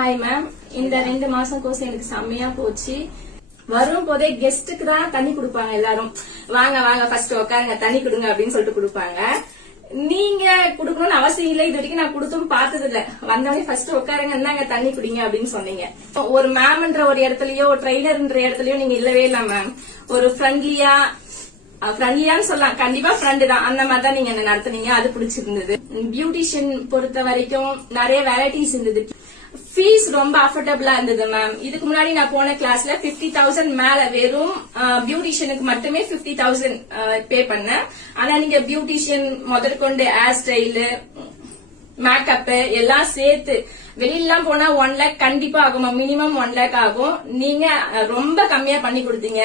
Hi ma'am, இந்த 2 மாசம் course எனக்கு செம்மையா போச்சு. வரும் போதே கெஸ்ட்டுக்கு தான் தண்ணி கொடுப்பாங்க. எல்லாரும் வாங்க வாங்க ஃபர்ஸ்ட் உட்காருங்க தண்ணி கொடுங்க அப்படின்னு சொல்லிட்டு கொடுப்பாங்க. நீங்க குடுக்கணும்னு அவசியம் இல்லை. இது வரைக்கும் நான் கொடுத்தும் பார்த்தது இல்ல. வந்தவனே ஃபர்ஸ்ட் உட்காருங்க, என்னங்க தண்ணி குடிங்க அப்படின்னு சொன்னீங்க. ஒரு மேம்ன்ற ஒரு இடத்துலயோ ட்ரெயினர்ன்ற இடத்துலயோ நீங்க இல்லவே இல்ல மேம். ஒரு ஃப்ரெண்ட்லியான்னு சொல்லலாம், கண்டிப்பா ஃப்ரெண்டு தான். அந்த மாதிரி தான் நீங்க என்ன நடத்துனீங்க, அது பிடிச்சிருந்தது. பியூட்டிஷியன் பொறுத்த வரைக்கும் நிறைய வெரைட்டிஸ் இருந்தது. ஃபீஸ் ரொம்ப அஃபோர்டபுளா இருந்தது மேம். இதுக்கு முன்னாடி நான் போன கிளாஸ்ல 50,000 மேல வெறும் பியூட்டிஷியனுக்கு மட்டுமே 50,000 பே பண்ணேன். ஆனா நீங்க பியூட்டிஷியன் முதற்கொண்டு ஹேர் ஸ்டைலு, மேக்கப் எல்லாம் சேர்த்து வெளியெல்லாம் போனா 1 lakh கண்டிப்பா ஆகும். மினிமம் 1 lakh ஆகும். நீங்க ரொம்ப கம்மியா பண்ணி கொடுத்தீங்க.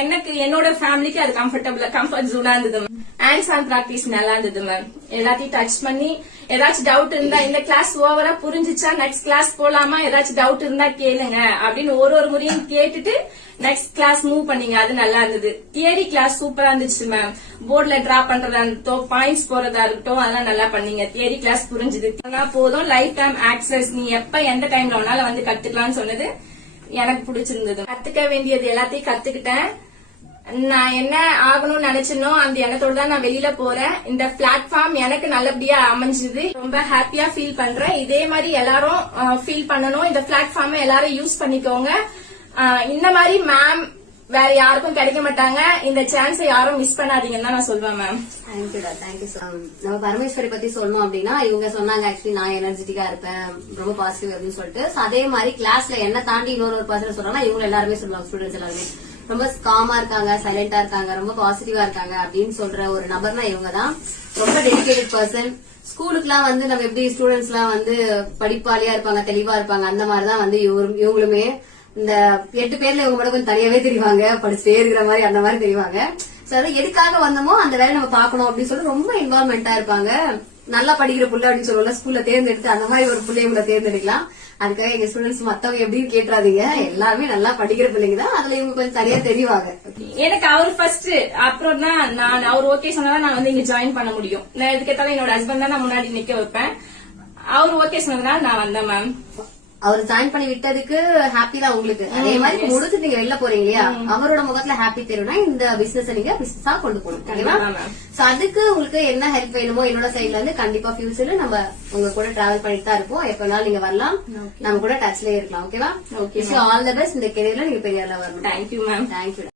எனக்கு என்னோட ஃபேமிலிக்கு அது கம்ஃபர்ட் ஜோனா இருந்தது. ஹேண்ட்ஸ் ஆன் பிராக்டிஸ் நல்லா இருந்தது மேம். எல்லாத்தையும் டச் பண்ணி ஏதாச்சும் டவுட் இருந்தா, இந்த கிளாஸ் ஓவரா புரிஞ்சிச்சா நெக்ஸ்ட் கிளாஸ் போலாமா, ஏதாச்சும் டவுட் இருந்தா கேளுங்க அப்படின்னு ஒரு முறையும் கேட்டுட்டு நெக்ஸ்ட் கிளாஸ் மூவ் பண்ணீங்க. அது நல்லா இருந்தது. தியரி கிளாஸ் சூப்பரா இருந்துச்சு மேம். போர்ட்ல டிரா பண்றதா இருக்கட்டும், பாயிண்ட்ஸ் போறதா இருக்கட்டும், அதெல்லாம் நல்லா பண்ணீங்க. தியரி கிளாஸ் புரிஞ்சுது. போதும், லைஃப் டைம் ஆக்சஸ், நீ எப்ப எந்த டைம்ல வேணாலும் வந்து கத்துக்கலாம்னு சொன்னது எனக்கு பிடிச்சிருந்தது. கத்துக்க வேண்டியது எல்லாத்தையும் கத்துக்கிட்டேன். நான் என்ன ஆகணும்னு நினைச்சனோ அந்த எண்ணத்தோட தான் நான் வெளியில போறேன். இந்த பிளாட்ஃபார்ம் எனக்கு நல்லபடியா அமைஞ்சது. ரொம்ப ஹாப்பியா ஃபீல் பண்றேன். இதே மாதிரி எல்லாரும் ஃபீல் பண்ணணும். இந்த பிளாட்ஃபார்ம் எல்லாரும் யூஸ் பண்ணிக்கோங்க. இந்த மாதிரி மேம் வேற யாருக்கும் கிடைக்க மாட்டாங்க. இந்த சான்ஸ் யாரும் மிஸ் பண்ணாதீங்கன்னு தான் நான் சொல்வேன் மேம். தேங்க்யூடா, தேங்க்யூ. நம்ம பரமேஸ்வரி பத்தி சொல்லணும் அப்படின்னா, இவங்க சொன்னாங்க ஆக்சுவலி நான் எனர்ஜெட்டிக்கா இருப்பேன், ரொம்ப பாசிட்டிவ் அப்படின்னு சொல்லிட்டு. அதே மாதிரி கிளாஸ்ல என்ன தாண்டி இன்னொரு பர்சன் சொல்றாங்கன்னா இவங்க எல்லாருமே சொல்லுவாங்க. ஸ்டூடெண்ட்ஸ் எல்லாருமே ரொம்ப காமா இருக்காங்க, சைலண்டா இருக்காங்க, ரொம்ப பாசிட்டிவா இருக்காங்க அப்படின்னு சொல்ற ஒரு நபர்னா இவங்க தான். ரொம்ப டெடிகேட்டட் பர்சன். ஸ்கூலுக்குலாம் வந்து நம்ம எப்படி ஸ்டூடெண்ட்ஸ் எல்லாம் வந்து படிப்பாளியா இருப்பாங்க, தெளிவா இருப்பாங்க, அந்த மாதிரிதான் வந்து இவங்களுமே. இந்த 8 பேர்ல இவங்க மட்டும் கொஞ்சம் தனியாவே தெரிவாங்க, படிச்சுட்டே இருக்கிற மாதிரி அந்த மாதிரி தெரிவாங்க. சோ அது எதுக்காக வந்தோமோ அந்த வேலையை நம்ம பாக்கணும் அப்படின்னு சொல்லிட்டு ரொம்ப இன்வால்வ்மெண்டா இருப்பாங்க. நல்லா படிக்கிற புள்ள அப்படின்னு சொல்லுவோம்ல, ஸ்கூல்ல தேர்ந்தெடுத்து அந்த மாதிரி ஒரு பிள்ளைங்களை தேர்ந்தெடுக்கலாம். அதுக்காக எங்க ஸ்டூடெண்ட்ஸ் மத்தவங்க எப்படின்னு கேட்டுறாதீங்க. எல்லாருமே நல்லா படிக்கிற பிள்ளைங்க தான். அதுல இவங்க கொஞ்சம் சரியா தெரிவாங்க. எனக்கு அவர் ஃபர்ஸ்ட், அப்புறம் தான் நான் அவர் ஓகே சொன்னாதான் நான் வந்து இங்க ஜாயின் பண்ண முடியும். நான் எதுக்கேத்தாலும் என்னோட ஹஸ்பண்ட் தான் நான் முன்னாடி நிக்க வைப்பேன். அவர் ஓகே சொன்னதுனால நான் வந்தேன் மேம். அவர் ஜாயின் பண்ணி விட்டதுக்கு ஹாப்பி தான் உங்களுக்கு. அதே மாதிரி முடிச்சு நீங்க வெளில போறீங்க இல்லையா, அவரோட முகத்துல ஹாப்பி தெரியும்னா இந்த பிசினஸ் நீங்க பிசினஸா கொண்டு போகணும். சோ அதுக்கு உங்களுக்கு என்ன ஹெல்ப் வேணுமோ என்னோட சைட்ல இருந்து கண்டிப்பா ஃபியூச்சர்ல நம்ம உங்க கூட டிராவல் பண்ணிட்டு தான் இருப்போம். எப்பனாலும் நீங்க வரலாம், நம்ம கூட டச்லயே இருக்கலாம். ஓகேவா? ஓகே. All the best. இந்த கெரியர்ல நீங்க பெரிய வரணும். Thank you ma'am. தேங்க்யூ.